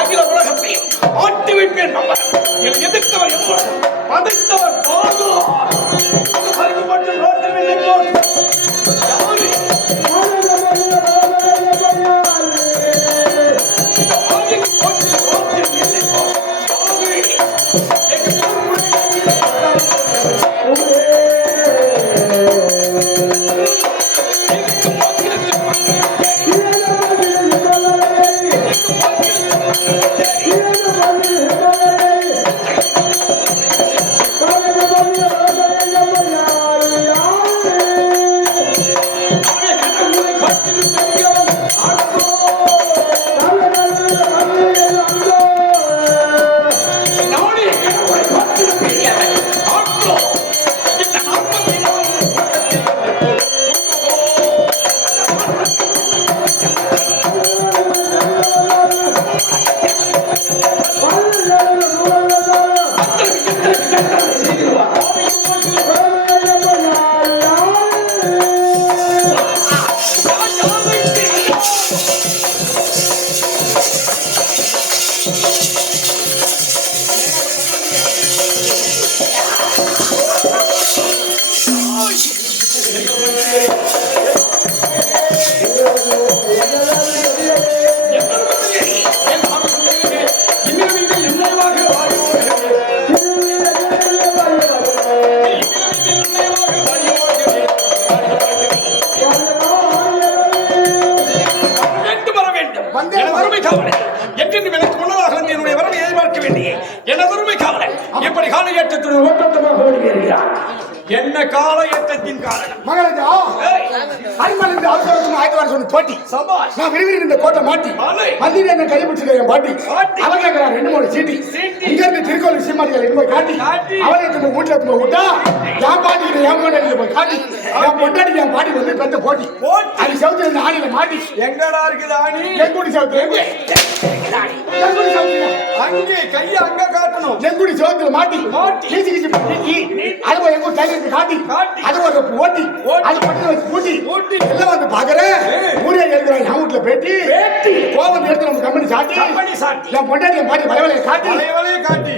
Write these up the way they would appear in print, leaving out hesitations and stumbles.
அகில உலகத்தையும் ஆட்டி வைப்பேன். எதிர்த்தவர் எப்பொழுது பதைத்தவர் என்ன கால ஏற்றத்தின் காரணம் மகாராஜா அரிமலிருந்து அவசரத்துக்கு ஆயிட்டு வர சொன்ன போட்டி நான் விரும்பி இந்த கோட்டை மாட்டி மந்திரி என்ன கைப்பிடிச்சிருக்க என் பாட்டி அவன் கேட்கிறான் 2-3 சீட்டி இங்க இருந்து திருக்கோவில் சீமாடிகள் எடுத்து போய் காட்டி அவனை எடுத்து வீட்டுல எடுத்து போய் விட்டா என் பாட்டிக்கிட்ட என் கொண்டாடி போய் காட்டி என் கொண்டாடி என் பாட்டி வந்து பெத்த போட்டி அது சவுத்துல இந்த ஆணியில மாட்டி எங்கடா இருக்குது ஆணி எங்குடி சவுத்துல எங்குடி சவுத்துல அங்கே கையை அங்க காட்டணும் எங்குடி சவுத்துல மாட்டி கீச்சு கீச்சு அது போய் எங்க டைலருக்கு காட்டி அது ஒரு ஓட்டி அது பட்டு வச்சு ஊட்டி எல்லாம் வந்து பாக்குறேன் ஊரே எழுதுறாங்க என் வீட்டுல பேட்டி கோவம் எடுத்து நம்ம கம்பெனி சாட்டி என் பொண்டாட்டி என் பாட்டி வளைவலையை காட்டி வளைவலையை காட்டி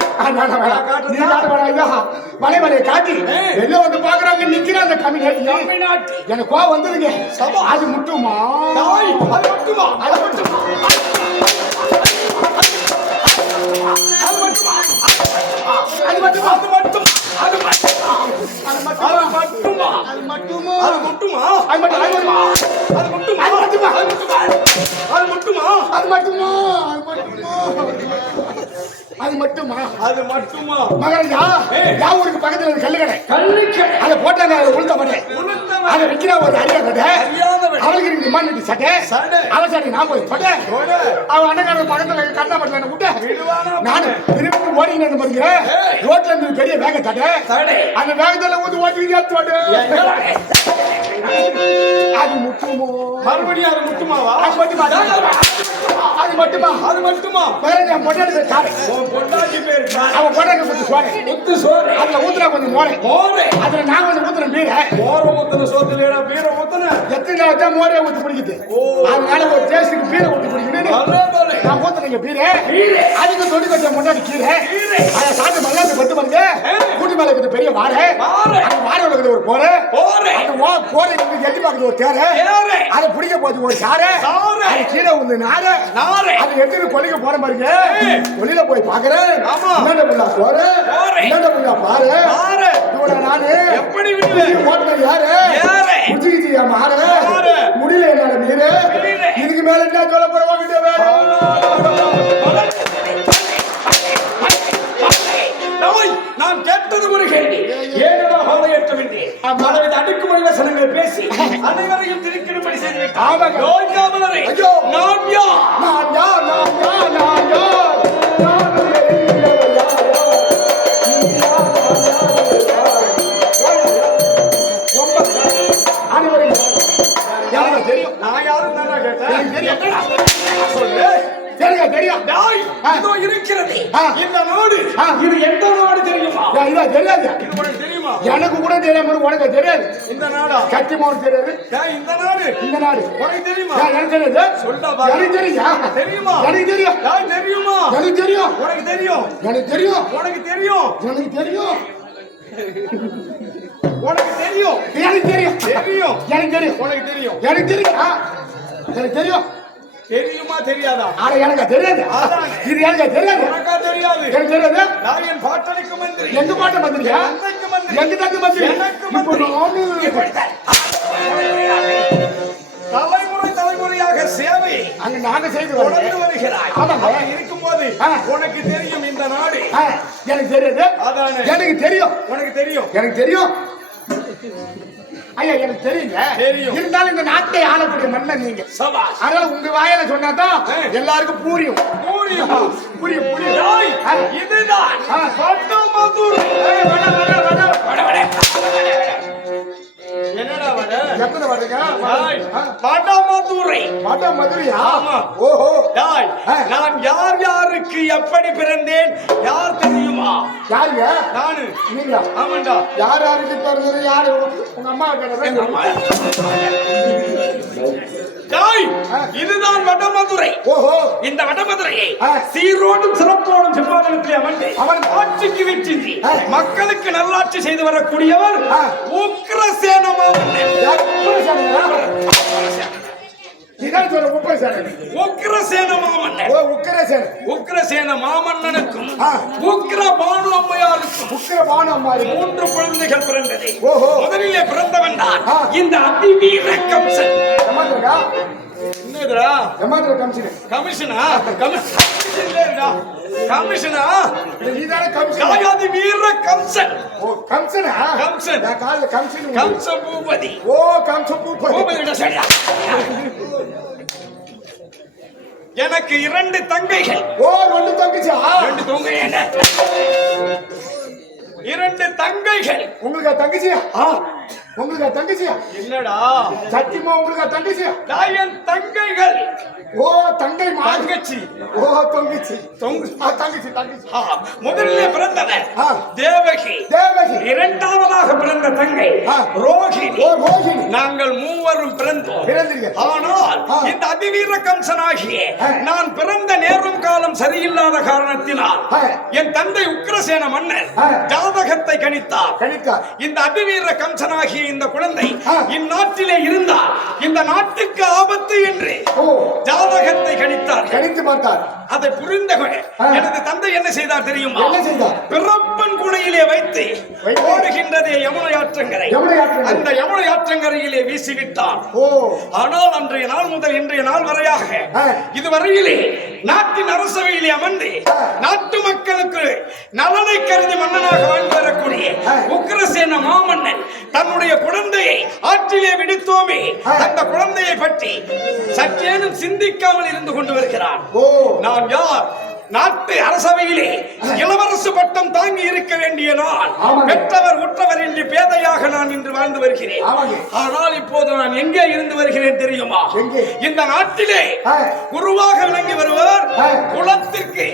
எல்லாம் வந்து பாக்குறாங்க நிக்கிற அந்த கம்பெனி எனக்கு கோவம் வந்ததுங்க அது மட்டுமா அது மட்டுமா அது மட்டுமா அது மட்டுமா அது மட்டுமா அது மட்டும் அது மட்டுமா அது மட்டுமா அது மட்டுமா அது மட்டுமா அது மட்டுமா அது மட்டுமா அது மட்டுமா அது மட்டுமா அது மட்டுமா அது மட்டுமா அது மட்டுமா மகாராஜா யாவூருக்கு பக்கத்துல கல்லுக்கடை அதை போட்டாங்க உளுத்த மாட்டே அதை விற்கிற ஒரு அறியா கடை அவளுக்கு இருக்கு டிமாண்ட் சட்டை அவன் சட்டை நான் போய் போட்டேன் அவன் அண்ணன் பக்கத்துல கண்ணா பட்டல விட்டேன் நான் திருப்பி ஓடிக்கிட்டு பாருங்க ரோட்ல இருந்து பெரிய வேக தடை அந்த வேகத்துல ஊதி ஓட்டி ஏத்துவாடு அது முட்டுமோ? மறுபடியும் அது முட்டுமாவா? அது மட்டுமா? அது மட்டுமா? அது மட்டுமா? வேற என் பொண்டாட்டி பேர் காரை. உன் பொண்டாட்டி பேர் காரை. அவன் பொண்டாட்டி முத்து சோறு. முத்து சோறு. அதுல ஊத்துனா கொஞ்சம் மோரை. மோரே. அதுல நான் கொஞ்சம் ஊத்துறேன் பீரை. மோர ஊத்துன சோத்துலடா பீர ஊத்துன. எத்தனை நாள் தான் மோரே ஊத்தி குடிக்குது. அதனால ஒரு டேஸ்டுக்கு பீரை ஊத்தி குடிக்கணும். அதே நான் ஊத்துறீங்க பீரை. அதுக்கு தொடி கட்ட முன்னாடி கீரை. அதை சாப்பிட்டு மல்ல பட்டு பாருங்க. கூட்டி மேல இருக்குது பெரிய வாரை. அந்த வாரை இருக்குது ஒரு போரை. அந்த போரை எட்டி பார்க்குது ஒரு தேரை. அதை பிடிக்க போது ஒரு சாரை. அது கீழே வந்து நாரை. அது எடுத்து கொல்லிக்க போற பாருங்க. கொல்லியில போய் பாக்குறேன். என்னென்ன பண்ணா சோறு, என்னென்ன பண்ணா பாரு. இவனை நானு எப்படி விடுவேன்? ஓட்டுறது யாரு? முடிச்சுக்கிட்டியா மாறு. முடியல என்னால நீரு. இதுக்கு மேல என்ன சொல்ல போறவாங்க? நான் கேட்டது ஒரு கேள்வி. ஏனடா ஹோலையற்ற வேண்டிய மனதில் அடுக்குமுறை வசனங்கள் பேசி அனைவரையும் திருக்கிடும்படி செய்துவிட்டார். யோகாமலரே, நான் யார்? நான் யார்? நான் யார்? நான் யார்? தெரியும். நான் யாரும் தானா கேட்டேன். சொல்லு. தெரியும். இதோ இருக்கிறது இந்த நாடு. இது எந்த நாடு தெரியுமா? தெரியாது. இது உனக்கு தெரியுமா? எனக்கு கூட தெரியாம உனக்கு தெரியாது. இந்த நாடா? சத்தியமா தெரியாது. இந்த நாடு. இந்த நாடு உனக்கு தெரியுமா? எனக்கு தெரியாது. சொல்லுடா. எனக்கு தெரியும். தெரியுமா? எனக்கு தெரியும். தெரியுமா? எனக்கு தெரியும். உனக்கு தெரியும். எனக்கு தெரியும். உனக்கு தெரியும். எனக்கு தெரியும். உனக்கு தெரியும். எனக்கு தெரியும். தெரியும். எனக்கு தெரியும். உனக்கு தெரியும். எனக்கு தெரியும். எனக்கு தெரியும். தெரியுமா தெரியாதா? ஆனா எனக்கு தெரியாது. இது எனக்கு தெரியாது. உனக்கா தெரியாது? எனக்கு தெரியாது. நான் என் பாட்டனுக்கு மந்திரி. எங்க பாட்ட மந்திரியா? எங்க தங்க மந்திரி? தலைமுறை தலைமுறையாக சேவை அங்க நாங்க செய்து தொடர்ந்து வருகிறாய். அப்படி இருக்கும்போது உனக்கு தெரியும் இந்த நாடு. எனக்கு தெரியாது. அதானே. எனக்கு தெரியும். உனக்கு தெரியும். எனக்கு தெரியும். ஐயா எனக்கு தெரியுங்க. தெரியும். இருந்தாலும் இந்த நாட்டை ஆளக்கூடிய மன்னன் நீங்க. சபாஷ். அதனால உங்க வாயில சொன்னாதான் எல்லாருக்கும் புரியும். புரியும். புரியும். புரியும். இதுதான் பட்டமதுரை. என்னடா வட? எத்தனை வடங்க? பட்டமதுரை. பட்டமதுரையா? ஆமா. ஓஹோ. டாய், நான் யார் யாருக்கு எப்படி பிறந்தேன் யார் தெரியுமா? யாருங்க? நானு. நீங்களா? ஆமாண்டா. யார் யாருக்கு பிறந்தது? யாரு? உங்க அம்மா கேட்டது. டாய், இதுதான் வடமதுரை. ஓஹோ. இந்த வடமதுரையை சீரோடும் சிறப்போடும் சிம்மாசனத்தில் அமர்ந்து அவன் ஆட்சிக்கு வீழ்ச்சி மக்களுக்கு நல்லாட்சி செய்து வரக்கூடியவர் உக்கிரசேன மாமன்னன். உக்கிரசேன மாமன்னன். உக்கிரசேன மாமன்னனுக்கும் உக்கிர பானு அம்மையாருக்கும் மூன்று குழந்தைகள் பிறந்தது. முதலிலே பிறந்தவன் தான் இந்த அதிவீர கம்சன். என்னதுடா? கமிஷனா? கமிஷனா? காயாதி வீர கம்சன். கம்சன். கம்ச பூபதி. பூபதி சரியா? எனக்கு 2 தங்கைகள். 2 தங்கச்சியா? 2 தங்கை என்ன? 2 தங்கைகள். உங்களுக்கு தங்கச்சியா? உங்களுக்கு தங்கச்சியா? என்னடா சத்தியமா உங்களுக்கு தங்கச்சியா? என் தங்கைகள். ஓ தங்கை தங்கச்சி. ஓ தங்கச்சி. தங்கச்சி. முதலிலே பிறந்தவர் தேவகி. இரண்டாவதாக பிறந்த தங்கை ரோஹிணி. நாங்கள் மூவரும் பிறந்தோம். ஆனால் இந்த அதிவீர கம்சனாகிய நான் பிறந்த நேரம் காலம் சரியில்லாத காரணத்தினால் என் தந்தை உக்கிரசேன மன்னர் ஜாதகத்தை கணித்தார். இந்த அதிவீர கம்சனாகிய இந்த குழந்தை இந்நாட்டிலே இருந்தால் இந்த நாட்டுக்கு ஆபத்து என்று ஜாதகத்தை கணித்து பார்த்தார். அதை புரிந்த எனது தந்தை என்ன செய்தார் தெரியுமா? பிறப்பன் குடையிலே வைத்து ஓடுகின்றதே யமுனை ஆற்றங்கரை. அந்த யமுனை ஆற்றங்கரையிலே வீசிவிட்டார். ஆனால் அன்றைய நாள் முதல் இன்றைய நாள் வரையாக இதுவரையிலே நாட்டின் அரசவையிலே அமர்ந்து நாட்டு மக்களுக்கு நலனை கருதி மன்னனாக வாழ்ந்து வரக்கூடிய உக்கிரசேன மாமன்னன் தன்னுடைய குழந்தையை ஆற்றிலே விடுத்தோமே அந்த குழந்தையை பற்றி சற்றேனும் சிந்திக்காமல் இருந்து கொண்டு வருகிறார். நான் யார்? நாட்டு அரசவையிலே இளவரசு பட்டம் தாங்கி இருக்க வேண்டிய நான் பெற்றவர் உற்றவர் என்று பேதையாக நான் இன்று வாழ்ந்து வருகிறேன். ஆனால் இப்போது நான் எங்கே இருந்து வருகிறேன் தெரியுமா? இந்த நாட்டிலே குருவாக விளங்கி வருவர், குலத்திற்கு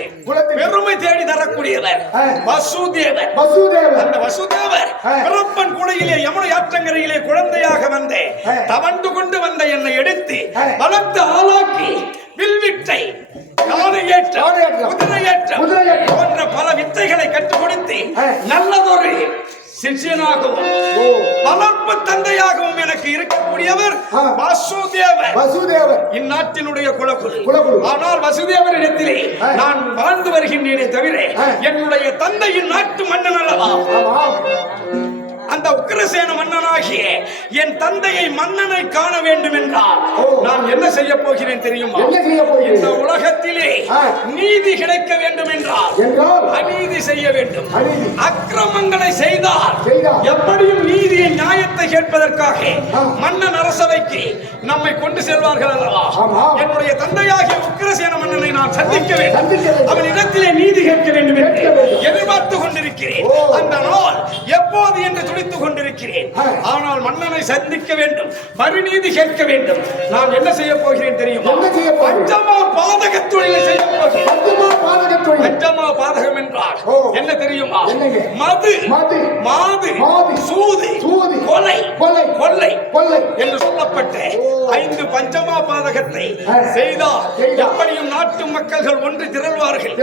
பெருமை தேடி தரக்கூடியவர் வசுதேவர். அந்த வசுதேவர் பிறப்பன் குடையிலே யமுனை ஆற்றங்கரையிலே குழந்தையாக வந்தே தவண்டு கொண்டு வந்த என்னை எடுத்து வளர்த்து ஆளாக்கி வில்வித்தை, குதிரையேற்றம் போன்ற பல வித்தைகளை கற்றுக் கொடுத்து நல்லதொரு சிஷ்யனாகவும் வளர்ப்பு தந்தையாகவும் எனக்கு இருக்கக்கூடியவர் வசுதேவர். இந்நாட்டினுடைய குலகுரு. ஆனால் வசுதேவர் இடத்திலே நான் வாழ்ந்து வருகின்றேனே தவிர என்னுடைய தந்தையின் நாட்டு மன்னன் அல்லவா? அந்த உக்கிரசேன மன்னனாகிய என் தந்தையை மன்னனை காண வேண்டும் என்றால் நான் என்ன செய்ய போகிறேன் தெரியுமா? இந்த உலகத்திலே நீதி கிடைக்க வேண்டும் என்றால் அநீதி செய்ய வேண்டும். அக்கிரமங்களை செய்தால் எப்படியும் நீதியை நியாயத்தை கேட்பதற்காக மன்னன் அரசவைக்கு நம்மை கொண்டு செல்வார்கள் அல்லவா? என்னுடைய தந்தையாகிய உக்கிரசேன மன்னனை நான் சந்திக்க வேண்டும், அவன் இடத்திலே நீதி கேட்க வேண்டும் என்று எதிர்பார்த்து கொண்டிருக்கிறேன். அந்த நாள் எப்போது என்று துடித்துக் கொண்டிருக்கிறேன். ஆனால் மன்னனை சந்திக்க வேண்டும், மறுநீதி கேட்க வேண்டும். நான் என்ன செய்ய போகிறேன் தெரியுமா? பஞ்சமா பாதக தொழிலை செய்ய போகிறேன். பஞ்சமா பாதகம் என்றால் என்ன தெரியுமா? மது, மாது, சூது, கொலை என்று சொல்லப்பட்ட 5 பஞ்சமா பாதகத்தை செய்தால் எப்படியும் நாட்டு மக்கள்கள் ஒன்று திரள்வார்கள்.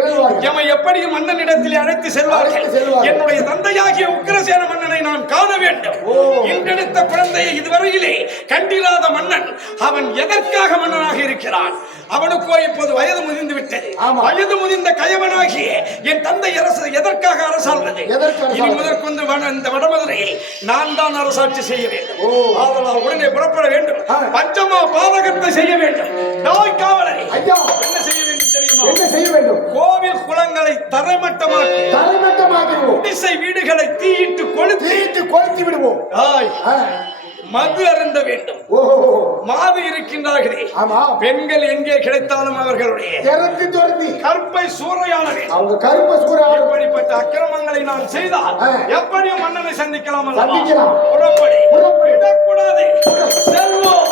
எமை எப்படியும் மன்னனிடத்தில் அழைத்து செல்வார்கள். என்னுடைய தந்தையாகிய உக்கிரசேன மன்னனை நான் காண வேண்டும். இன்றெடுத்த குழந்தையை இதுவரையிலே கண்டிராத மன்னன் அவன் எதற்காக மன்னனாக இருக்கிறான்? அவனுக்கோ இப்போது வயது முதிர்ந்து விட்டது. வயது முதிர்ந்த கயவனாகிய என் தந்தை அரசு எதற்காக அரசாள்வது? இனி முதற்கொண்டு இந்த வடமதுரையை நான் தான் அரசாட்சி செய்ய வேண்டும். அதனால் உடனே புறப்பட வேண்டும். பஞ்சமா பாதகத்தை செய்ய வேண்டும். நாய் காவலரை என்ன செய்ய வேண்டும் தெரியுமா? என்ன செய்ய வேண்டும்? கோவில் குளங்களை தரைமட்டமாக்கி குடிசை வீடுகளை தீயிட்டு கொளுத்தி விடுவோம். மது அருந்த வேண்டும். மாது இருக்கின்றார்களே, பெண்கள் எங்கே கிடைத்தாலும் அவர்களுடைய கற்பை சூறையான எப்படிப்பட்ட அக்கிரமங்களை நாம் செய்தால் எப்படியும் மன்னனை சந்திக்கலாம். விடக்கூடாது. செல்வோம்.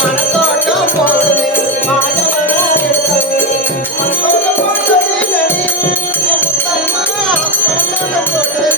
மனத்தோட்டம் போடுது மாயவனா மனத்தோட்டம் போடுது நடி முத்தம்மா மனத்தோட்டம் போடுது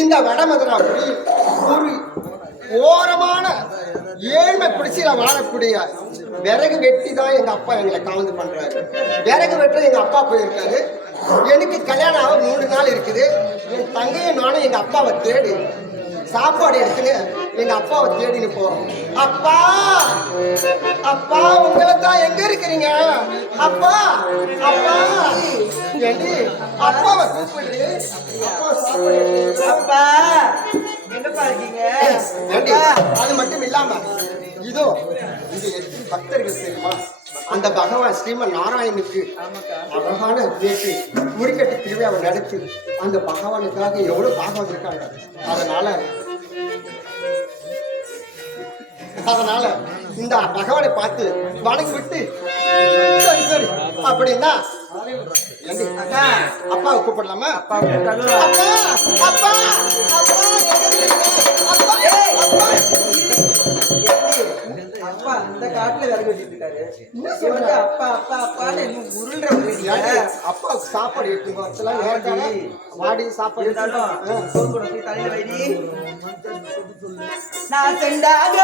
இந்த வடமதுராபுரி ஒரு ஓரமான ஏழ்மை பிடிச்சில வாழக்கூடிய விறகு வெட்டி தான் எங்க அப்பா எங்களை காவந்து பண்றாரு. விறகு வெட்ட எங்க அப்பா போயிருக்காரு. எனக்கு கல்யாணம் ஆக 3 நாள் இருக்குது. என் தங்கையும் நானும் எங்க அப்பாவை தேடி சாப்பாடு எடுத்துன்னு எங்க அப்பாவை தேடின்னு போறோம். அப்பா அப்பா உங்களை தான் எங்க இருக்கிறீங்க? அப்பா அப்பா ஏண்டி அப்பாவை கூப்பிடு. அப்பா சாப்பாடு அப்பா என்னப்பா இருக்கீங்க? ஏண்டி அது மட்டும் இல்லாம இதோ இது எத்தனை பக்தர்கள் தெரியுமா? அந்த பகவான் ஸ்ரீமன் நாராயணுக்கு அழகான பேசி முடிக்கட்டு திருவிழாவை நடத்தி அந்த பகவானுக்காக எவ்வளவு பாகம் இருக்காங்க. அதனால இந்த பகவானை பார்த்து வணங்கி விட்டு சரி சரி அப்படின்னா அப்பாவை கூப்பிடலாமா? அப்பா அப்பா அப்பா அப்பா அப்பா அப்பா அந்த காட்டுல விறகு வெட்டிட்டு இருக்காரு. அப்பா அப்பா அப்பான்னு இன்னும் உருள்ற அப்பாவுக்கு சாப்பாடு எடுத்து வாடி சாப்பாடு தலையில வைடி. நான் செண்டாக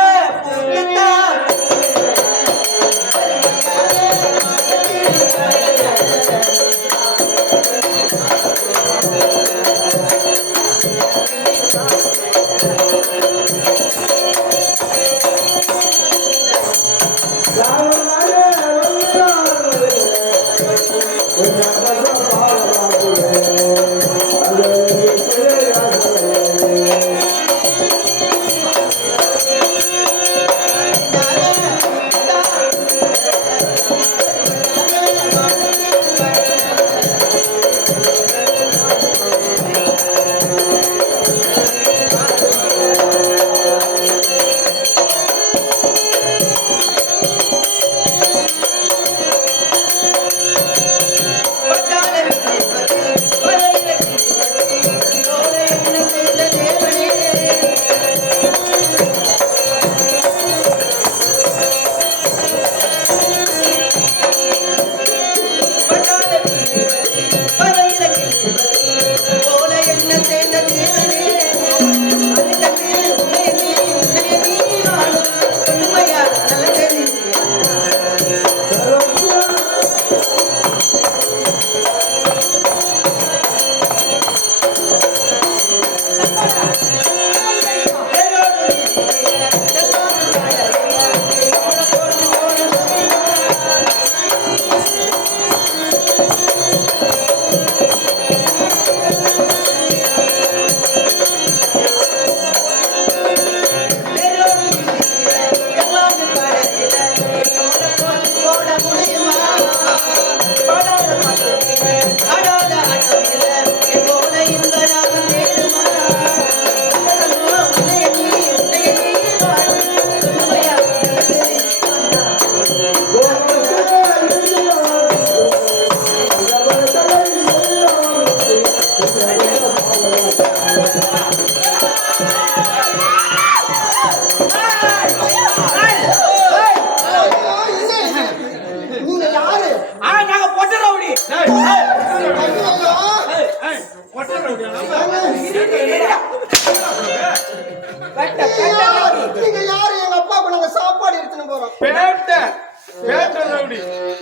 நீங்க யாரு? எங்க அப்பாவுக்கு நாங்க சாப்பாடு எடுத்துன்னு போறோம்.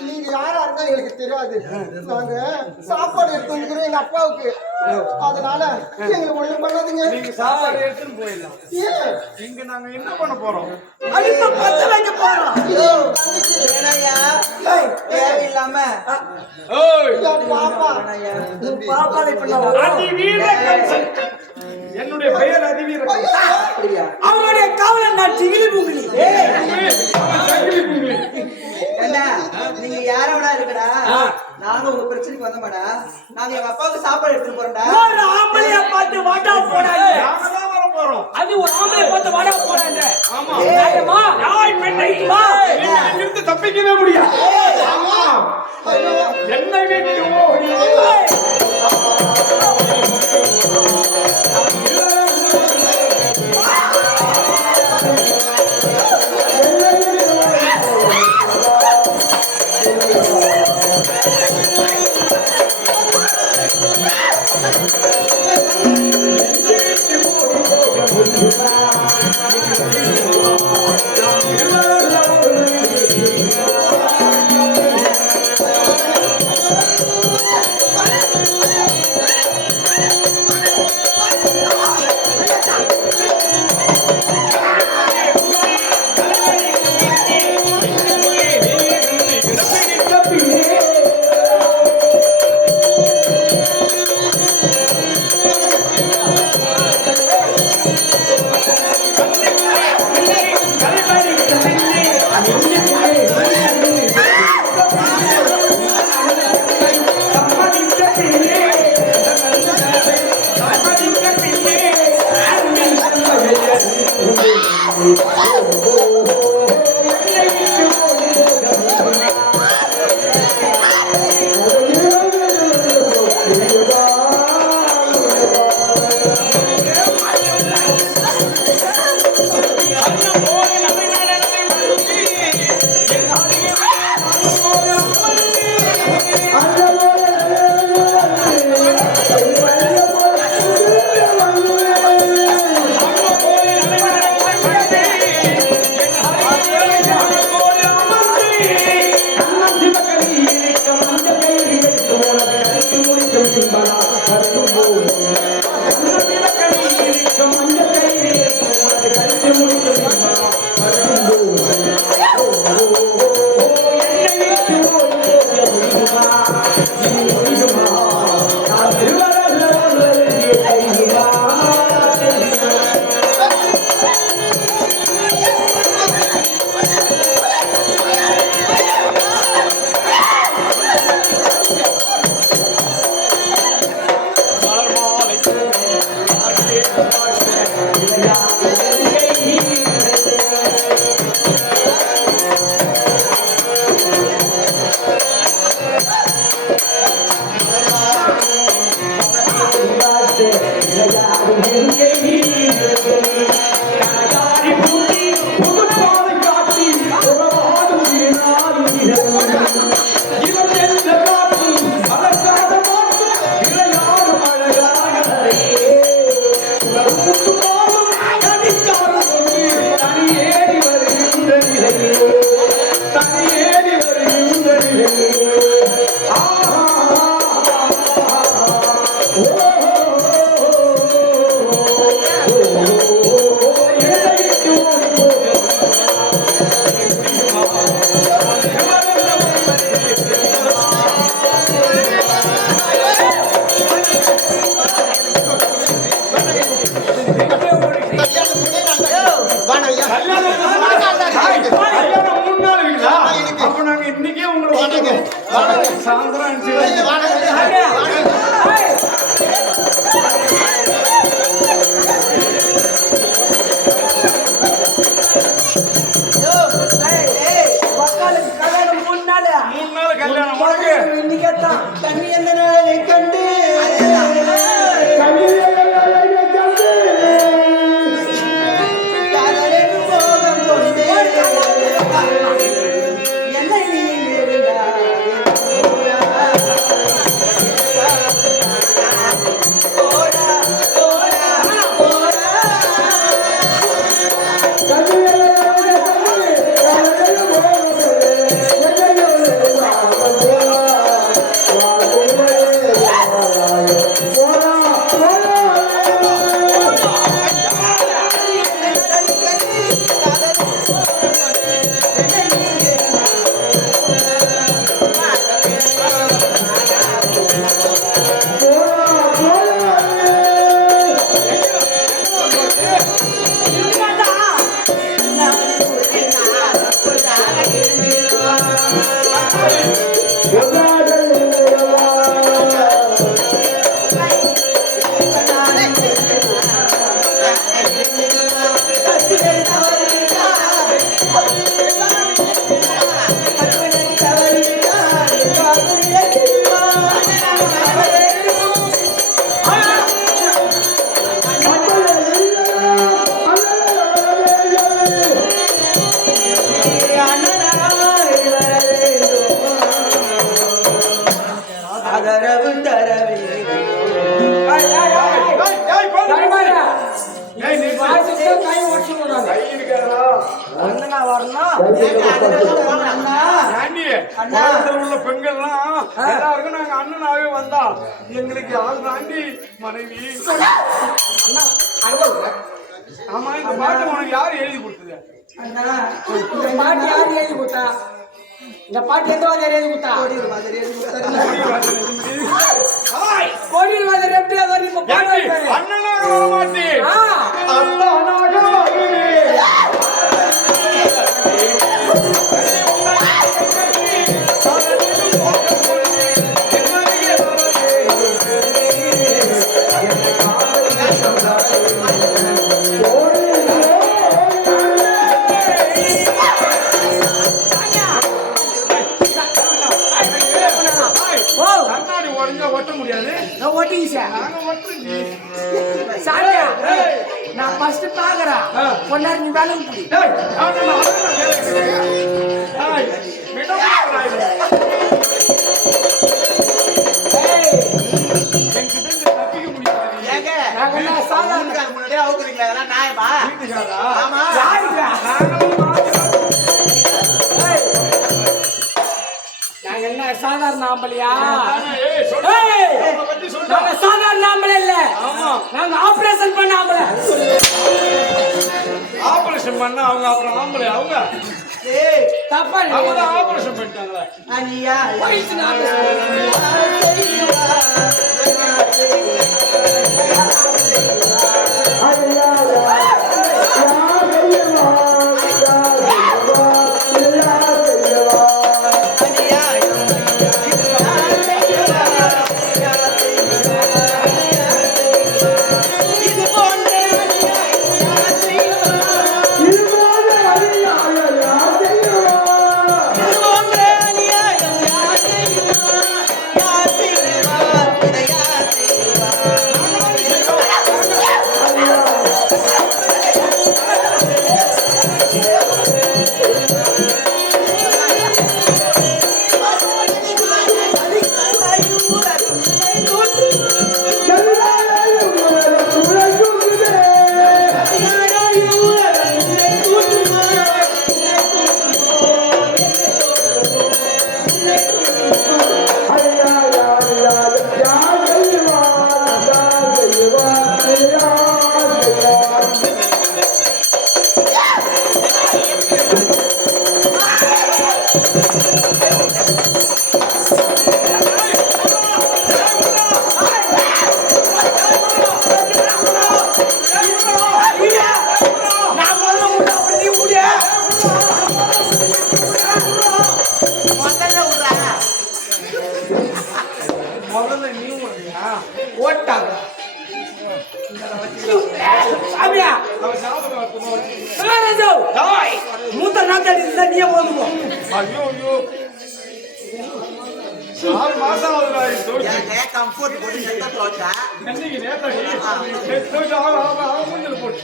நீங்க யாரா இருந்தா எங்களுக்கு தெரியாது. நாங்க சாப்பாடு எடுத்து வந்துக்கிறோம் எங்க அப்பாவுக்கு. அதனால எங்களுக்கு ஒண்ணும் பண்ணாதீங்க. நீங்க சாப்பாடு எடுத்துன்னு போயிடலாம். இங்க நாங்க என்ன பண்ண போறோம்? அடுத்த பத்த வைக்க போறோம். தங்கச்சி வேணாயா தேவையில்லாம பாப்பா பாப்பாலை பண்ண அதிவீர கம்சன். என்னுடைய பெயர் அதிவீர கம்சன். அவருடைய காவலன் நான் சிகிலி பூங்குலி. ஏண்டா நீங்க யாரோடா இருக்கடா? நாங்க உங்க பிரச்சனைக்கு வந்தோமாடா. நாங்க எங்க அப்பாவுக்கு சாப்பாடு எடுத்துட்டு போறோம்டா. ஒரு ஆம்பளைய பார்த்து வாடா போடாங்க. நாங்க தான் வர போறோம். அது ஒரு ஆம்பளைய பார்த்து வாடா போடாங்க. ஆமா. ஏய்மா யாய் பெண்ணை நீங்க இருந்து தப்பிக்கவே முடியாது. ஆமா. என்னை விட்டு ஓடி தண்ணி எந்த நாளை கண்டு என்னை அண்ணனா வரணும் அண்ணா ஆண்டி, அண்ணா. உலகத்துல உள்ள பெண்கள்லாம் எல்லாருக்கும் நாங்க அண்ணனாவே வந்தா எங்களுக்கு யாரு தாண்டி மனைவி. ஆமா, இந்த பாட்டு உனக்கு யாரு எழுதி கொடுத்தது? அண்ணா இந்த பாட்டு யாரு எழுதி கொடுத்தா? இந்த பாட்டு எந்த வாத்தியார் எழுதி கொடுத்தா? கோடியில் மாதிரி எழுதி கொடுத்தாரு. கோடியில் வாத்தியார் எப்படி அதை இப்ப பாட ஏண்டி, வைப்பாரு? அண்ணனாக வர மாட்டேன். ஆ. அண்ணனாக வருவேன். ஓ, கண்ணாடி உடைஞ்சா ஒட்ட முடியாது. நான் ஓட்டிங்க சார். நாங்க ஒட்டுறீங்க. சாரியா? நான் ஃபர்ஸ்ட் பாக்குறேன். பொண்ணாரு நீ வேலை விட்டு. ஏய், அண்ணனா, அண்ணனா, ஏய், விடமாட்டாய். ஏய், என்கிட்ட இருந்து தப்பிக்க முடியாது. ஏங்க நாங்க என்ன சாதாரண வீட்டுக்காரர் முன்னாடியே அவுக்குறீங்களா? அதெல்லாம் நியாயமா? வீட்டுக்காரா? ஆமா. யாருக்கா? நாங்களும் மாத்திரம். ஏய், நாங்க என்ன சாதாரண ஆம்பளையா? அண்ணா, ஏய், சொல்லு. ஏய், அவங்கள பத்தி சொல்லு. நாங்க சாதாரண ஆம்பளை இல்ல. ஆமா. நாங்க ஆபரேஷன் பண்ண ஆம்பளை. ஆபரேஷன் பண்ண அவங்க அப்புறம் ஆம்பளை அவங்க ஏய் தப்பா அவங்க நீங்க. தான் ஆபரேஷன் பண்ணிட்டாங்களே. அனியா போயிடுச்சு நான் ஆபரேஷன். முதல்ல நீ ஓட்டாங்க சாமியா அவன் ஞாபகம் வருத்தமா வச்சு. ராஜு மூத்த நாத்தாடி இருந்தா நீயே போதுமோ. ஐயோ ஐயோ 6 மாசம் ஆகுதுடா இது தோச்சு. கம்ஃபர்ட் போட்டு செத்த தோச்சா என்னைக்கு நேத்தாடி தோச்சு அவன் மூஞ்சில போட்டு.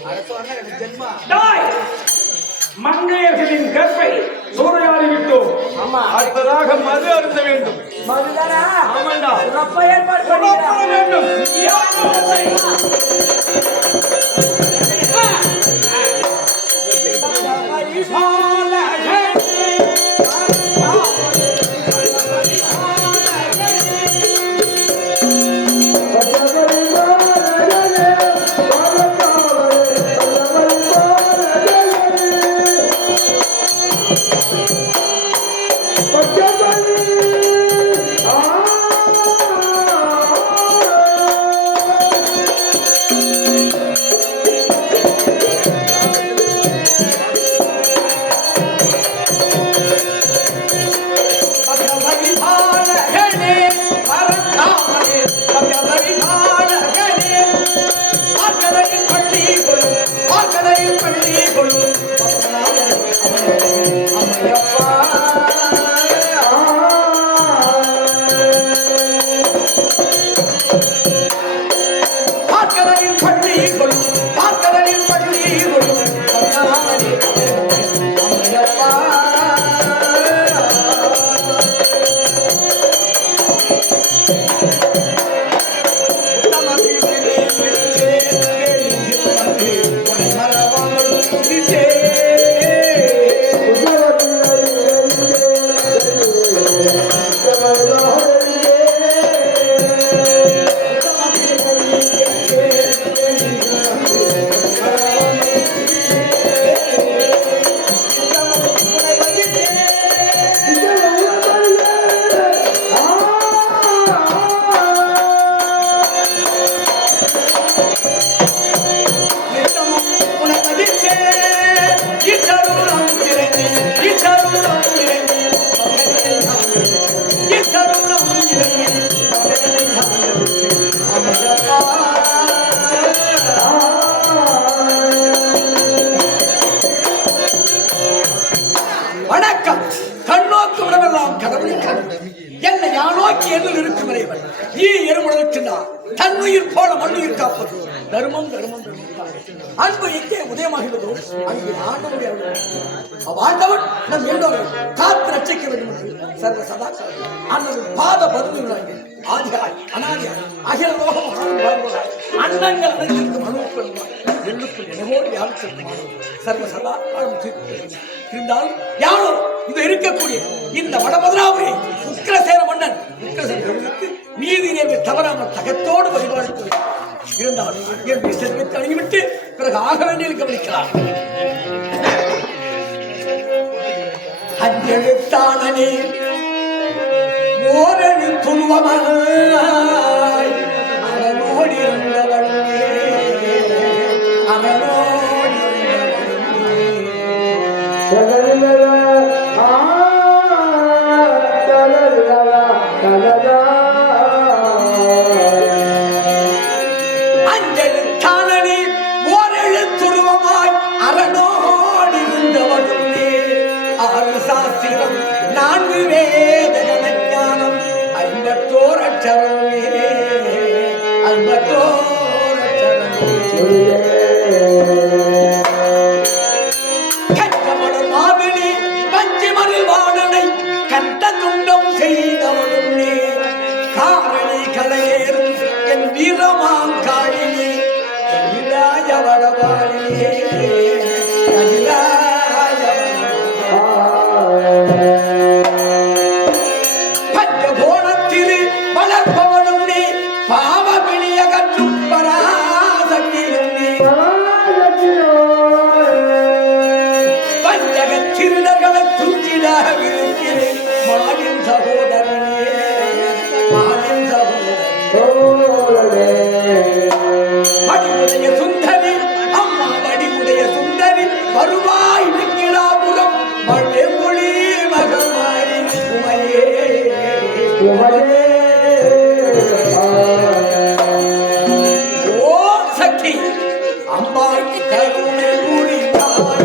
மங்கையர்களின் கற்பை சூறையாடி விட்டோம். ஆமா. அடுத்ததாக மது அருந்த வேண்டும். மதுதானா? ஆமாண்டா. ரொம்ப ஏற்பாடு புறப்பட பண்ணிடுறா. வேண்டும். இத்தருணம் இறங்கி இத்தருணம் இறங்கி இத்தருணம் இறங்கி வணக்கம். கண்ணோக்கு விடமெல்லாம் கடவுளின் கண் என்னை யானோக்கி என்னில் இருக்கும் இறைவன் நீ எருமுழக்கின்றார் தன்னுயிர் போல மண்ணுயிர் காப்பது தர்மம் தர்மம் தர்மம் அன்பு எங்கே உதயமாகிறதோ அங்கு ஆண்டவனுடைய அவ்வாண்டவன் நம் எல்லோரும் காத்து ரட்சிக்க வேண்டும் என்று சர்வ சதா அன்னது பாத பதிவுள்ளார்கள் ஆதியாய் அனாதியாய் அகில லோகம் வாழ்வாய் அன்னங்கள் அனைத்திற்கும் அனுப்பெருமாய் எண்ணுக்குள் எனவோடு யாருக்கும் சர்வ சதா இருந்தாலும் யாரோ இது இருக்கக்கூடிய இந்த வடமதுராபுரி உக்கிரசேன மன்னன் உக்கிரசேனருக்கு நீதி நேர்வு தவறாமல் தகத்தோடு வழிபாடு இருந்தாலும் என் செல்வத்தை அணுகிவிட்டு பிறகு ஆக வேண்டியது கவனிக்கிறார். அஞ்செழுத்தானே ஓரணி துன்பமாய் அவனோடி இருந்தவனே அவனோடி அஞ்செழுத்தானே ஓரெழுத்துருவமாய் அரணோடி இருந்தவனே ஆறு சாஸ்திரம் நான்கு வேத ஞானம் 54 அச்சரமே 54 அச்சரமே கட்டமணர் மாவினி பஞ்சிமரில் வாணனை கட்ட துண்டம் செய்தவனும் நீ காரணி கலையேறும் என் வீரமாங்காளினி கையிலாய வடவாளியே பஞ்சகோணத்திலே வளர்ப்பவனும் நீ பாவமிழிய கற்றும் பராசக்தியும் நீ பஞ்சகத் திருடர்களை துஞ்சிடாக விழுக்கிறேன் மாலின் சகோதரனே மாலின் சகோதரனே வடிவுடைய சுந்தரி அம்மா வடிவுடைய சுந்தரி வருவாய் விக்கிராபுரம் மழை மொழி மகமாரி உமையே ஓ சக்தி அம்பாய் கருணை புரிவாய்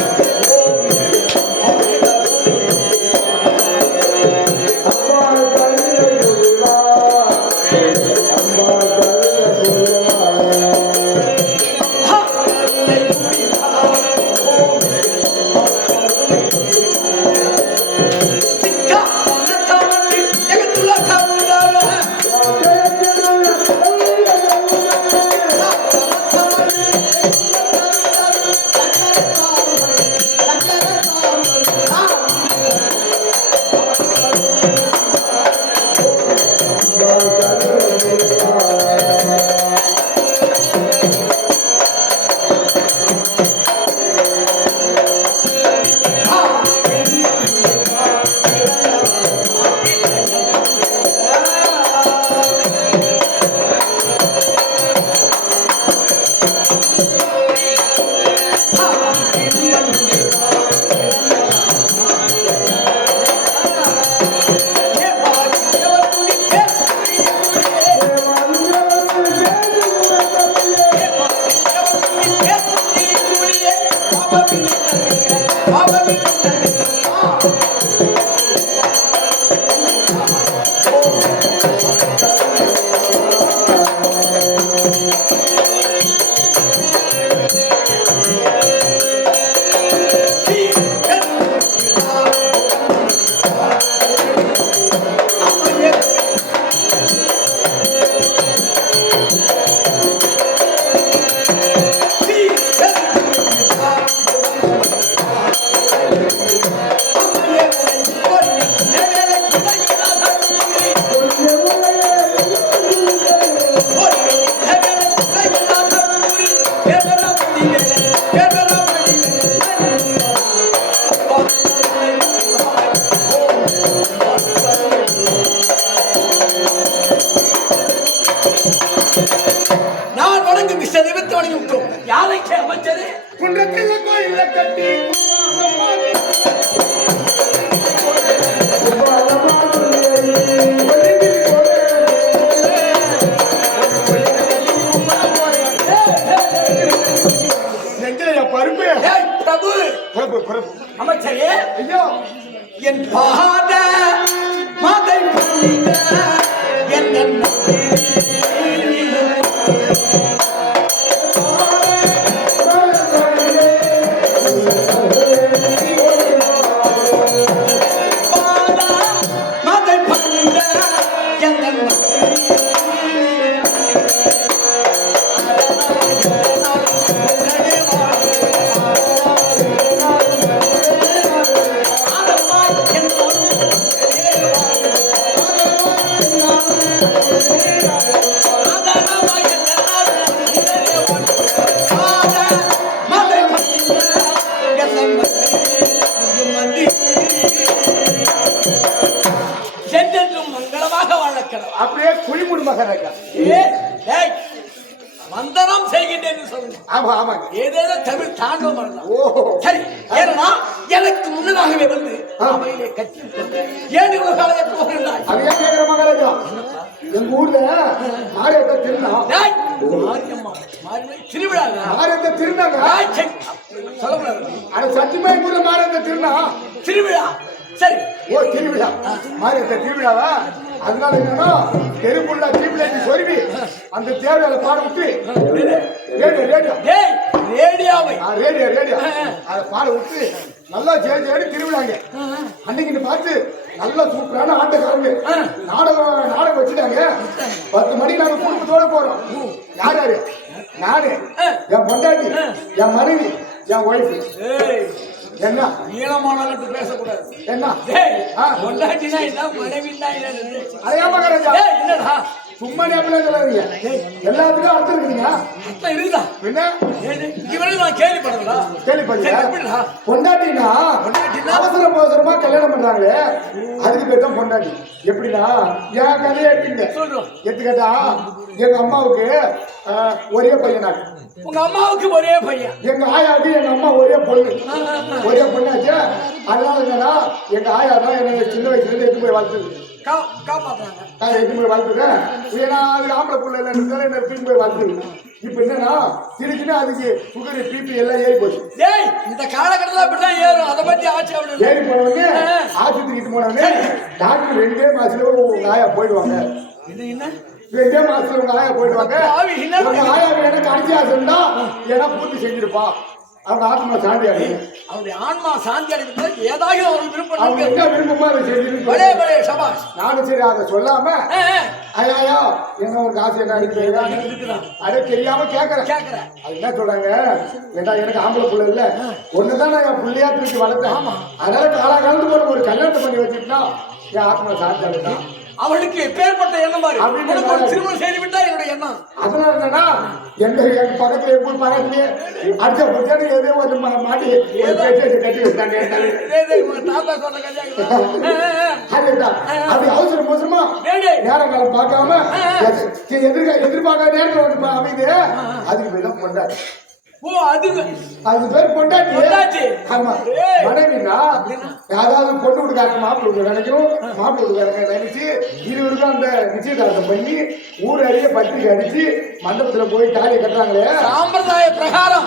Thank you. அமைச்சரே ஐயோ என் பாத மதை பணிந்த என் அப்படியே குழிமுடி மகராஜா. மந்திரம் செய்கின்றேன்னு சொல்லுங்க. ஆமா ஆமாங்க. ஏதேதோ தமிழ் தாண்டவம். ஓஹோ சரி, ஏன்னா எனக்கு முன்னதாகவே வந்து அவையிலே கட்டி ஏன் இவ்வளவு காலம் எப்ப வருகிறாய்? அது ஏன் கேட்கிற மகாராஜா? எங்க ஊர்ல மாரியத்தை திருநா மாரியம்மா திருவிழா மாரியத்தை திருநாங்க சொல்லக்கூடாது. அது சத்தியமா எங்க ஊர்ல மாரியத்தை திருநா திருவிழா. சரி, ஓ திருவிழா மாரியத்தை திருவிழாவா? அதனால என்னன்னா தெருக்குள்ள தீபிலேட்டி சொருவி அந்த தேவையில பாட விட்டு ரேடியோ ரேடியோ டேய் ரேடியோவை ரேடியோ ரேடியோ அதை பாட விட்டு நல்லா சேடி திருவிழாங்க. அன்னைக்கு பார்த்து நல்ல சூப்பரான ஆட்டக்காரங்க நாடகம் வச்சுட்டாங்க. 10 மணிக்கு நாங்க குடும்பத்தோட போறோம். யார் யாரு? நானு, என் பொண்டாட்டி, என் மனைவி, என் ஒய்ஃப். என்ன நீளமானவங்க பேசக்கூடாது. என்ன பொண்டாட்டினா என்ன, மனைவினா என்ன? அதே மகாராஜா என்னடா சும்மா ஞாபகம் சொல்லாதீங்க. எல்லாத்துக்கும் அர்த்தம் இருக்குதுங்க. அர்த்தம் இருக்குதா? என்ன இவரை நான் கேள்விப்படலா? கேள்விப்பட்டீங்களா? பொண்டாட்டினா அவசரமா கல்யாணம் பண்றாங்களே அதுக்கு பேர் தான் பொண்டாட்டி. எப்படின்னா என் கதையை எடுத்துக்கிட்டா எங்க அம்மாவுக்கு ஒரே பையனாங்க. உங்க அம்மாவுக்கு ஒரே பையன், எங்க ஆயாவுக்கு எங்க அம்மா ஒரே பொண்ணு. ஒரே பொண்ணாச்சு. அதனால என்னன்னா எங்க ஆயா தான் என்ன சின்ன வயசுல இருந்து எடுத்து போய் வளர்த்துது. காப்பாத்துறாங்க. எடுத்து போய் வளர்த்துட்டேன். ஏன்னா அதுக்கு ஆம்பளை பிள்ளை இல்லை என்ன தூக்கி போய் வளர்த்துது. இப்ப என்னன்னா திருச்சினா அதுக்கு சுகர் பிபி எல்லாம் ஏறி போச்சு. ஏய் இந்த காலகட்டத்தில் அப்படிதான் ஏறும். அதை பத்தி ஆட்சி அப்படி ஏறி போனவங்க ஆஸ்பத்திரிக்கு போனவங்க டாக்டர் 2 மாசத்துல உங்க ஆயா போயிடுவாங்க. இது என்ன 2 மாசத்துல உங்க ஆயா போயிடுவாங்க. உங்க ஆயாவை எனக்கு அடிச்சு ஆசைன்னா ஏன்னா பூர்த்தி செஞ்சிருப்பா. அவங்க ஆத்மா சாந்தி அடையும். அவருடைய ஆன்மா சாந்தி அடைகிறது ஏதாவது ஒரு விருப்பம். அவங்க என்ன விருப்பமா அதை செஞ்சு சபாஷ். நானும் சரி அதை சொல்லாம ஐயா என்ன ஒரு காசு என்ன அடிக்கிறாங்க அதை தெரியாம கேக்குறேன். அது என்ன சொல்றாங்க? ஏண்டா எனக்கு ஆம்பளை பிள்ளை இல்ல, ஒண்ணுதான் நான் என் பிள்ளையா தூக்கி வளர்த்தேன். அதனால காலகாலத்துக்கு ஒரு கல்யாணத்தை பண்ணி வச்சுட்டா என் ஆத்மா சாந்தி அடைதான். அவளுக்கு எப்பேற்பட்ட எண்ணம் பாரு. ஒரு திருமணம் செய்து விட்டா என்னுடைய எண்ணம். அதனால என்னன்னா எங்க பக்கத்துல எப்படி பக்கத்துலயே அடிச்ச பொறுத்தாரு ஏதோ ஒரு மாட்டி கட்டி வச்சாங்க. தாத்தா சொன்ன கல்யாணம் அது அவசரமா நேரம் காலம் பார்க்காம எதிர்பார்க்காத நேரத்தில் வந்து அமைது. அதுக்கு பேர் தான் பொண்டாட்டி. ஓ அதுக்கு பேர் பொண்டாட்டி. ஆமா மனைவினா யாராவது பொண்ணு வீட்டுக்காரங்க மாப்பிள்ளை வீட்டு நினைக்கிறோம். மாப்பிள்ளை வீட்டுக்காரங்க நினைச்சு இருவருக்கும் அந்த நிச்சயதார்த்தம் பண்ணி ஊர் அறிய பத்திரிக்கை அடிச்சு மண்டபத்துல போய் தாலியை கட்டுறாங்களே சாம்பிரதாய பிரகாரம்.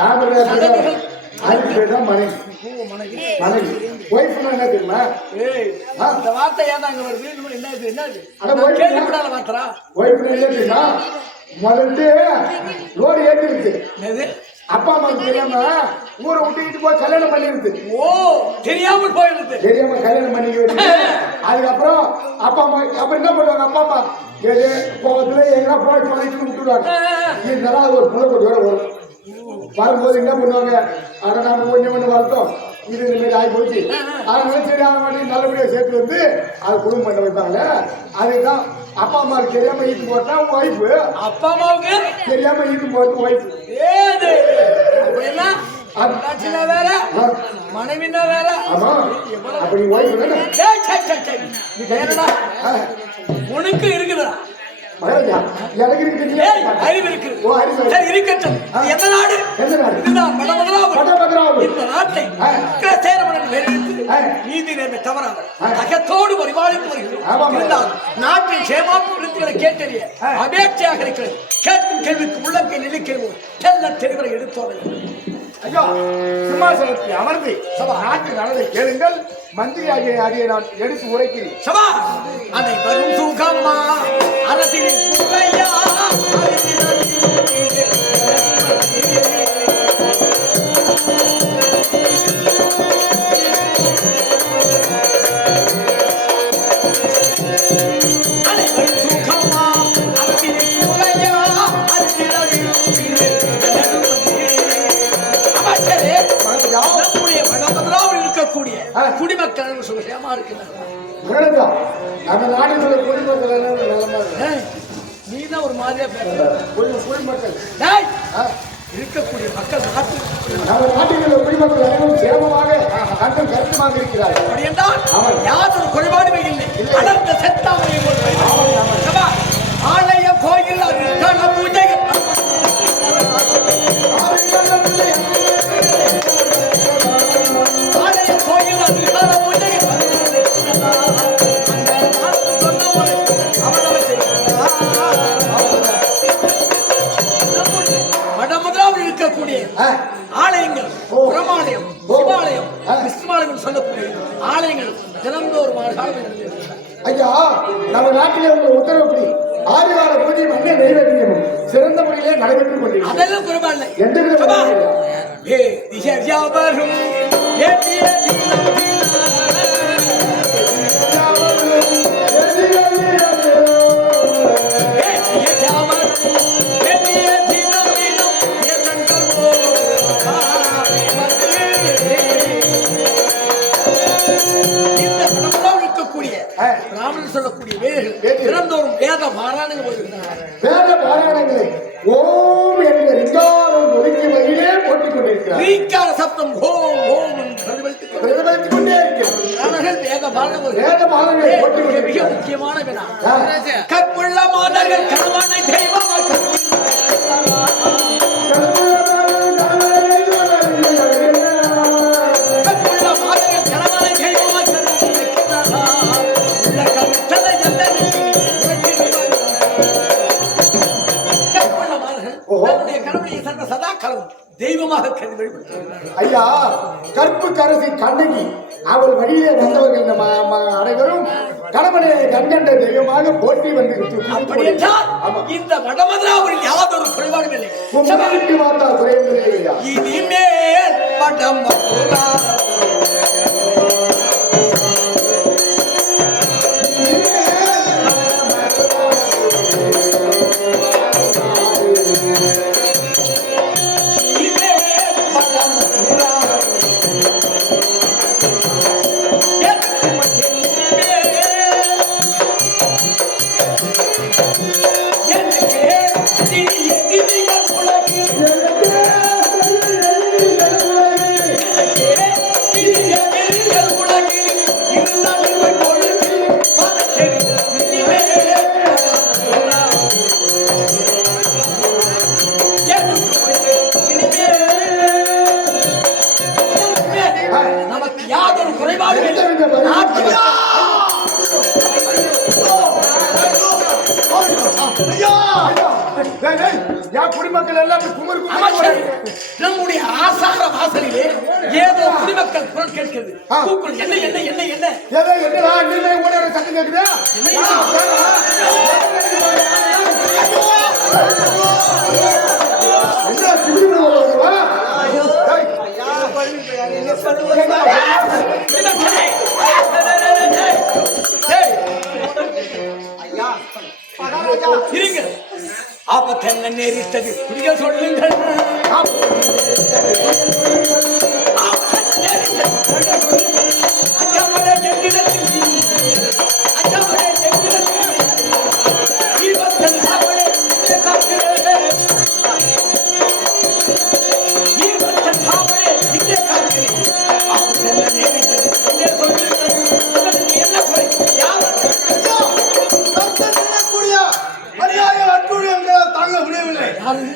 அதுக்கு பேர் தான் மனைவி. மனைவி ஒய்ஃப்னா என்ன தெரியுமா? இந்த வார்த்தை ஏன் அங்க வருது? என்னது கேள்விப்படாத வார்த்தா? ஒய்ஃப்னா என்ன தெரியுமா? முதல்ல லோடு ஏற்றி இருக்கு. அப்பா அம்மாவுக்கு தெரியாம ஊரை விட்டுக்கிட்டு போய் கல்யாணம் பண்ணிருக்கு. ஓ தெரியாமல் போயிருக்கு. தெரியாம கல்யாணம் பண்ணிக்கிட்டு அதுக்கப்புறம் அப்பா அம்மா அப்புறம் என்ன பண்ணுவாங்க? அப்பா அம்மா எது கோபத்துல எங்கன்னா போய் தொலைச்சு விட்டுருவாங்க. இருந்தாலும் அது ஒரு புள்ள கொடியோட வரும். வரும்போது என்ன பண்ணுவாங்க? அதை நம்ம கொஞ்சம் வளர்த்தோம், இது இந்த மாதிரி ஆகி போச்சு. அதனால சரி அதை மாதிரி நல்லபடியா சேர்த்து வந்து அது குடும்பம் பண்ண வைப்பாங்க. அதுதான் அப்பா அம்மாவுக்கு தெரியாம ஈட்டு போட்டா ஒய்ஃபு. அப்பா அம்மாவுக்கு தெரியாம ஈட்டு போறது ஒய்ஃபு. வேற மனைவினா வேற. அப்படி ஒய்ஃபு உனக்கு இருக்குதா? எனக்கு இருக்கு. அறிவு இருக்கு. இருக்கட்டும். எந்த நாடு? இதுதான் வடமதுராபுரி. இந்த நாட்டை நீதி நேர்மை தவறாக அகத்தோடு பரிபாலித்து வருகிறோம். நாட்டின் சேமாபுரத்துகளை கேட்டறிய அபேட்சையாக இருக்கிறது. கேட்கும் கேள்விக்கு உள்ளங்கை நிலைக்கிறோம். தெல்ல தெளிவரை எடுத்தோம். ஐயா சிம்மாசனத்தில் அமர்ந்து நாட்டு நலனை கேளுங்கள். மந்திரி ஆகிய நான் எடுத்து உரைக்கிறேன். சபா அனைவரும் சுகமா அரசியல் குறையா குடிமக்கள் சுகமா இருக்கிறாங்க. நம்ம நாட்டில் உள்ள குடிமக்கள் நலமா நீதான் ஒரு மாதிரியா பேசுற. குடிமக்கள் இருக்கக்கூடிய மக்கள் நம்ம நாட்டில் உள்ள குடிமக்கள் அனைவரும் சேமமாக கண்டும் கருத்துமாக இருக்கிறார்கள். அப்படி என்றால் யார் ஒரு குறைபாடுமே இல்லை. அடர்ந்த செத்தாமையை ஆலய கோயில் பூஜை ஆலயங்கள், பிரமாலயம், சிவாலயம், விஷ்ணுவாலயம் சொல்லக்கூடிய ஆலயங்கள் தினந்தோறும் ஐயா நம்ம நாட்டிலே உள்ள உத்தரவுப்படி 6 வார பூஜை மண்ணை நிறைவேற்றியமும் சிறந்த முறையிலே நடைபெற்றுக் கொண்டிருக்கிறது. அதெல்லாம் குறைபாடு சொல்லக்கூடிய தினந்தோறும் வேத பாராயணங்களை ஓம் என்ற ரிங்காரம் ஒதுக்கி வகையிலே போட்டுக் கொண்டிருக்கிறார். ரீங்கார சப்தம் ஓம் ஓம் பிரதிபலித்துக் கொண்டே இருக்கிறார்கள். வேத பாராயணங்களை போட்டுக் மிக முக்கியமான வினா கற்புள்ள மாதர்கள் கணவனை தெய்வமாக தெய்வமாக கருதி ஐயா கற்பு கரசி கண்ணகி அவள் வழியிலே வந்தவர்கள் நம்ம அனைவரும் கணவனை கண்கண்ட தெய்வமாக போட்டி வந்து அப்படி என்றால் இந்த வடமதுராவில் யாதொரு குறைபாடும் இல்லை. பார்த்தால் குறையவில்லை ஐயா. இனிமேல் வடமதுரா குடிமக்கள் எல்லாம் நம்முடைய ஆசார வாசலிலே ஏதோ குடிமக்கள் குரல் கேட்கிறது. என்ன என்ன என்ன என்ன ஏதோ என்னடா நீமே ஓட சத்தம் கேக்குதா? என்ன குடிமக்கள் ஓடுவா? ஆபத்தென்ன நேரிட்டது புரிய சொல்லுங்கள்.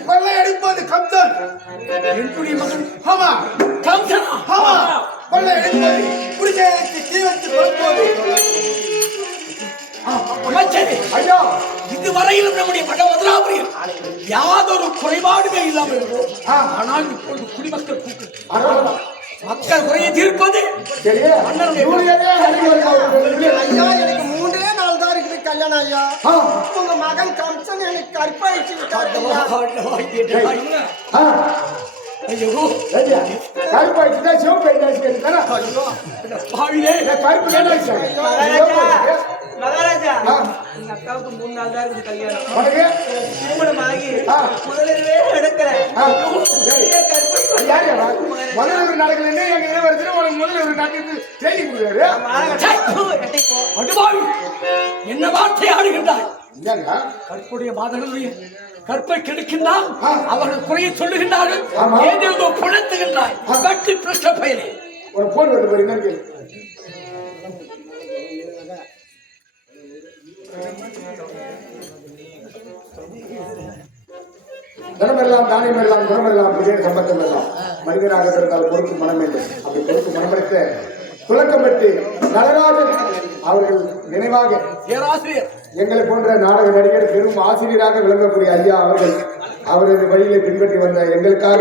கொள்ளையடிப்பது கம்சன் என்னுடைய மகன். ஆமா கம்சனா? ஆமா கொள்ளையடிப்பது குடிசைக்கு தீ வைத்து கொடுப்பது. அமைச்சரே ஐயா இதுவரையிலும் நம்முடைய வடமதுராபுரியில் யாதொரு குறைபாடுமே இல்லாமல் இருக்கும். ஆனால் இப்பொழுது குடிமக்கள் கூட்டு மக்கள் குறையை தீர்ப்பது மன்னருடைய ஐயா எனக்கு 3 நாள் தான் இருக்குது கல்யாணம் ஐயா. உங்க மகன் கம்சன் எனக்கு கற்பழிச்சு விட்டாரு ஐயா. ஐயோ கருப்பு ஆயிடுச்சுன்னா சிவப்பு ஆயிடுச்சு. கருப்பு மகாராஜா எங்க அக்காவுக்கு 3 நாள் தான் இருக்குது கல்யாணம். திருமணம் ஆகி முதலிலே எடுக்கிறேன். முதல் நடக்கல எங்க வருது உனக்கு முதல் நடக்குது செய்தி கொடுக்குறாரு. என்ன வார்த்தை ஆடுகின்றாய்? கற்புடைய மாதனுடைய கற்பை கெடுக்கின்றால் அவர்கள் குறையை சொல்லுகின்றார்கள். ஏதேதோ புணர்த்துகின்றாய். கட்டி பிரஷ்ட பயனே ஒரு போன் வந்து பாருங்க. தனமெல்லாம் தானியமெல்லாம் குணமெல்லாம் புதிய சம்பந்தம் எல்லாம் மனிதனாக இருந்தால் பொறுப்பு மனம் வேண்டும். அப்படி பொறுப்பு மனமெடுத்த துலக்கம்பட்டு நடராஜன் அவர்கள் நினைவாக பேராசிரியர் எங்களை போன்ற நாடக நடிகர் பெரும் ஆசிரியராக விளங்கக்கூடிய ஐயா அவர்கள் அவரது வழியிலே பின்பற்றி வந்த எங்களுக்காக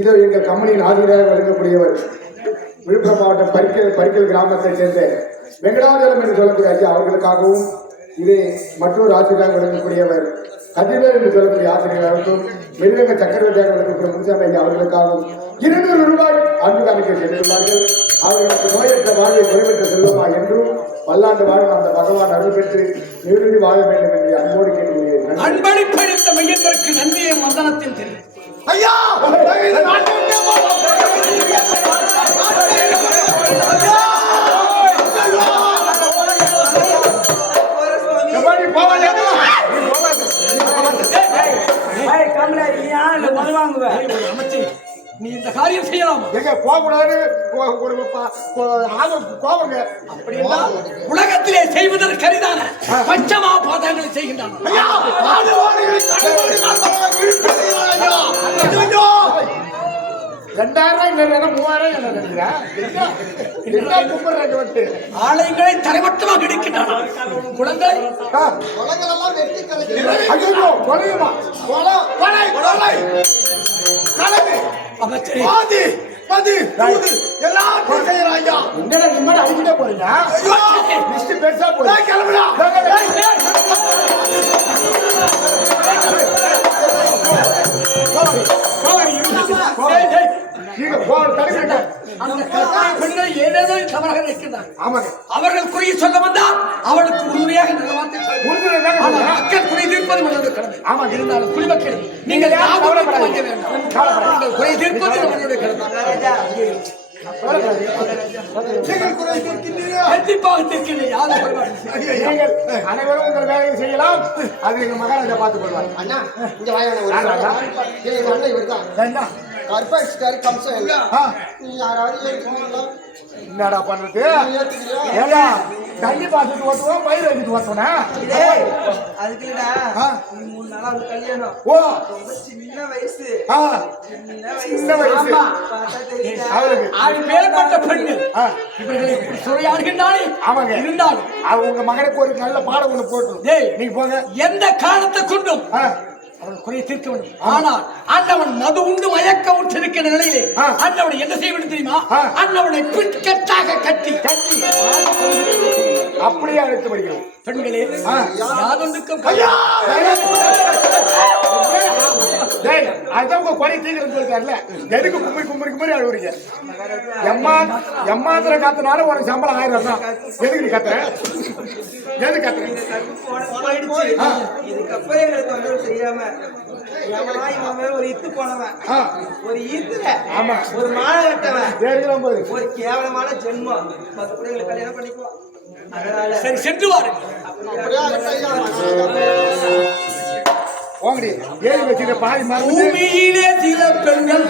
இதோ எங்கள் கம்பெனியின் ஆசிரியராக விளங்கக்கூடியவர் விழுப்புரம் மாவட்டம் பரிக்கல் கிராமத்தைச் சேர்ந்த வெங்கடாஜலம் என்று சொல்லக்கூடிய ஐயா அவர்களுக்காகவும் இதே மற்றொரு ஆசிரியராக விளங்கக்கூடியவர் கதிரவேல் என்று சொல்லக்கூடிய ஆசிரியர்களுக்கும் மிருதங்க சக்கரவர்த்தியாக விளங்கக்கூடிய முன்சாமி ஐயா அவர்களுக்காகவும் 200 ரூபாய் அன்பு காணிக்கை சென்றுள்ளார்கள். அவர்களுக்கு நோயற்ற வாழ்வை குறைவற்ற செல்வமா என்றும் பல்லாண்டு வாழும் அந்த பகவான் அருள் பெற்று நிறுத்தி வாழ வேண்டும் என்று அன்போடு கேட்கிறேன். அன்பளிப்பளித்த மையத்திற்கு நன்றியை மந்தனத்தில் தெரியும். ஐயா நீ இந்த காரியம் செய்யலாம். எங்க போகக்கூடாது கோபங்க. அப்படி என்றால் உலகத்திலே செய்வதற்கு அரிதான பஞ்சமா பாதங்களை செய்கின்றான். 2000 3000 ஆலயங்களை தரைமட்டமாக கிடைக்கின்றன. குளங்களை அடிக்கிட்டே போறீங்க. பெருசா போய் கிளம்புறா. அவர்கள் குறி சொல்ல வந்தால் அவளுக்கு உண்மையாக மக்கள் குறை தீர்ப்பது மன்னோட கடமை. ஆமா இருந்தாலும் குடிமக்கள் நீங்கள் குறை தீர்ப்பது மன்னோட கடமை. அனைவரும் உங்கள் வேலையை செய்யலாம். அது எங்க மகாராஜா பார்த்துக் கொள்வார். அண்ணா இங்க வாங்க. இவர்தான் கற்பழிச்சிட்டாரு கம்சன். நீ யாராவது என்னடா பண்றது? தண்ணி பாத்துட்டு ஓட்டுவோம், பயிர் வச்சுட்டு ஓட்டுவோனா? அதுக்கு இல்லடா 3 நாளா ஒரு கல்யாணம். ஓ சின்ன வயசு மேற்பட்ட பெண்கள் இவர்களை சுரையாடுகின்றாலே ஆமாங்க இருந்தாலும் உங்க மகனுக்கு ஒரு நல்ல பாடம் ஒண்ணு போட்டு நீங்க போங்க. எந்த காரணத்தை கொண்டும் அவன் குறையை தீர்க்க வேண்டும். ஆனால் அண்ணவன் மது உண்டு மயக்க விட்டிருக்கிற நிலையிலே அண்ணவனை என்ன செய்ய வேண்டும் தெரியுமா? அண்ணவனை பின்கட்டாக கட்டி அப்படியே அழைத்து படிக்கிறோம். பெண்களே யாதொன்றுக்கும் அதான் உங்க குறை தீங்கிறது சொல்லிட்டாருல. எதுக்கு கும்பரி அழுவுறீங்க? எம்மாத்திர காத்துனாலும் உனக்கு சம்பளம் 1000 தான். எதுக்கு நீ கத்துற? எது கத்துற? இதுக்கப்புறம் எங்களுக்கு வந்து தெரியாம ஒரு இத்து போனவன், ஒரு ஈத்துல ஒரு மாலை கட்டவன், ஒரு கேவலமான ஜென்மம். மற்றபடி எங்களுக்கு கல்யாணம் பண்ணிக்குவோம். அதனால சரி சென்று வாருங்கள். ஏறி வச்சுட்டு பாதி பூமியிலே சில பெண்கள்